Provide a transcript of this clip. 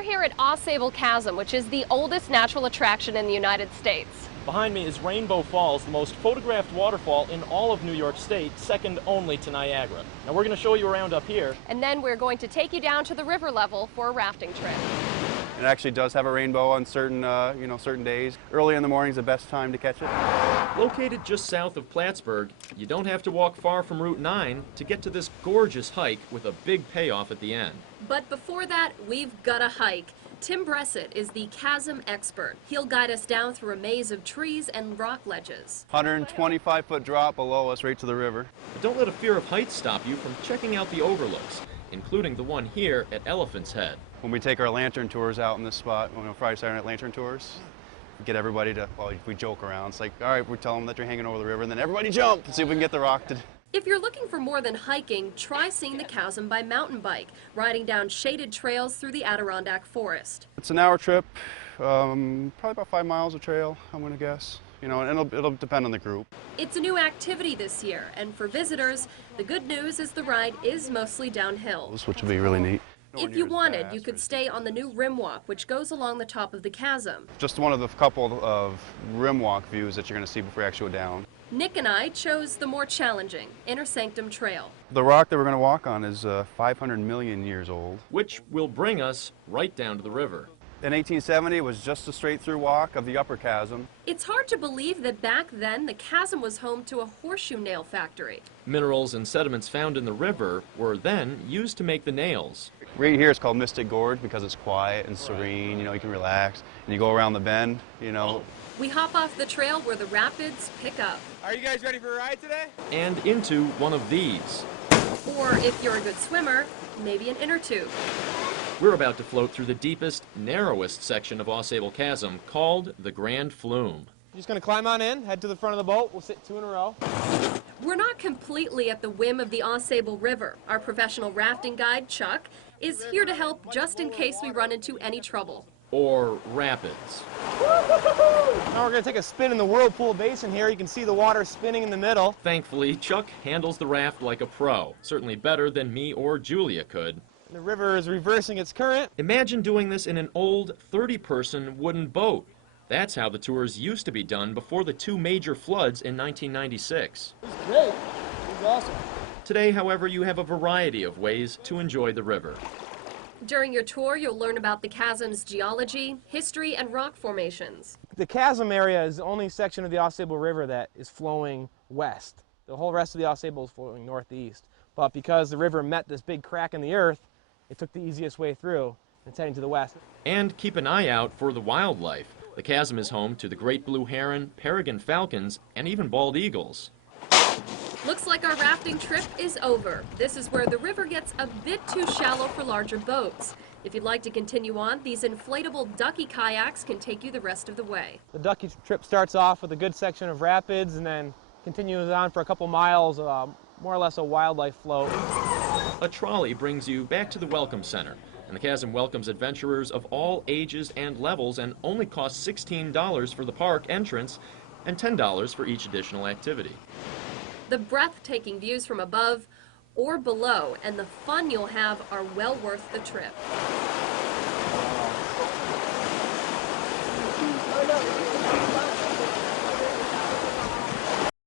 We're here at AusableChasm, which is the oldest natural attraction in the United States. Behind me is Rainbow Falls, the most photographed waterfall in all of New York State, second only to Niagara. Now we're going to show you around up here. And then we're going to take you down to the river level for a rafting trip. It actually does have a rainbow on certain, certain days. Early in the morning is the best time to catch it. Located just south of Plattsburgh, you don't have to walk far from Route 9 to get to this gorgeous hike with a big payoff at the end. But before that, we've got a hike. Tim Bressett is the chasm expert. He'll guide us down through a maze of trees and rock ledges. 125-foot drop below us right to the river. But don't let a fear of heights stop you from checking out the overlooks, including the one here at Elephant's Head. When we take our lantern tours out in this spot, Friday, Saturday night lantern tours, we get everybody to, well, we joke around. It's like, all right, we tell them that you're hanging over the river, and then everybody jump and see if we can get the rock to. If you're looking for more than hiking, try seeing the chasm by mountain bike, riding down shaded trails through the Adirondack forest. It's an hour trip, probably about 5 miles of trail, I'm going to guess. And it'll depend on the group. It's a new activity this year, and for visitors, the good news is the ride is mostly downhill. Which will be really neat. If you wanted, you could stay on the new rim walk, which goes along the top of the chasm. Just one of the couple of rim walk views that you're going to see before you actually go down. Nick and I chose the more challenging Inner Sanctum Trail. The rock that we're going to walk on is 500 million years old. Which will bring us right down to the river. In 1870, it was just a straight-through walk of the upper chasm. It's hard to believe that back then the chasm was home to a horseshoe nail factory. Minerals and sediments found in the river were then used to make the nails. Right here it's called Mystic Gorge because it's quiet and serene, you can relax. And you go around the bend, We hop off the trail where the rapids pick up. Are you guys ready for a ride today? And into one of these. Or if you're a good swimmer, maybe an inner tube. We're about to float through the deepest, narrowest section of AusableChasm called the Grand Flume. You're just going to climb on in, head to the front of the boat. We'll sit 2 in a row. We're not completely at the whim of the Ausable River. Our professional rafting guide, Chuck, is here to help just in case we run into any trouble. Or rapids. Now we're going to take a spin in the whirlpool basin here. You can see the water spinning in the middle. Thankfully, Chuck handles the raft like a pro. Certainly better than me or Julia could. The river is reversing its current. Imagine doing this in an old 30-person wooden boat. That's how the tours used to be done before the 2 major floods in 1996. This is great. This is awesome. Today, however, you have a variety of ways to enjoy the river. During your tour, you'll learn about the chasm's geology, history, and rock formations. The chasm area is the only section of the Ausable River that is flowing west. The whole rest of the Ausable is flowing northeast. But because the river met this big crack in the earth, it took the easiest way through, and it's heading to the west. And keep an eye out for the wildlife. The chasm is home to the great blue heron, peregrine falcons, and even bald eagles. Looks like our rafting trip is over. This is where the river gets a bit too shallow for larger boats. If you'd like to continue on, these inflatable ducky kayaks can take you the rest of the way. The ducky trip starts off with a good section of rapids and then continues on for a couple miles, more or less a wildlife float. A trolley brings you back to the Welcome Center, and the chasm welcomes adventurers of all ages and levels and only costs $16 for the park entrance and $10 for each additional activity. The breathtaking views from above or below and the fun you'll have are well worth the trip.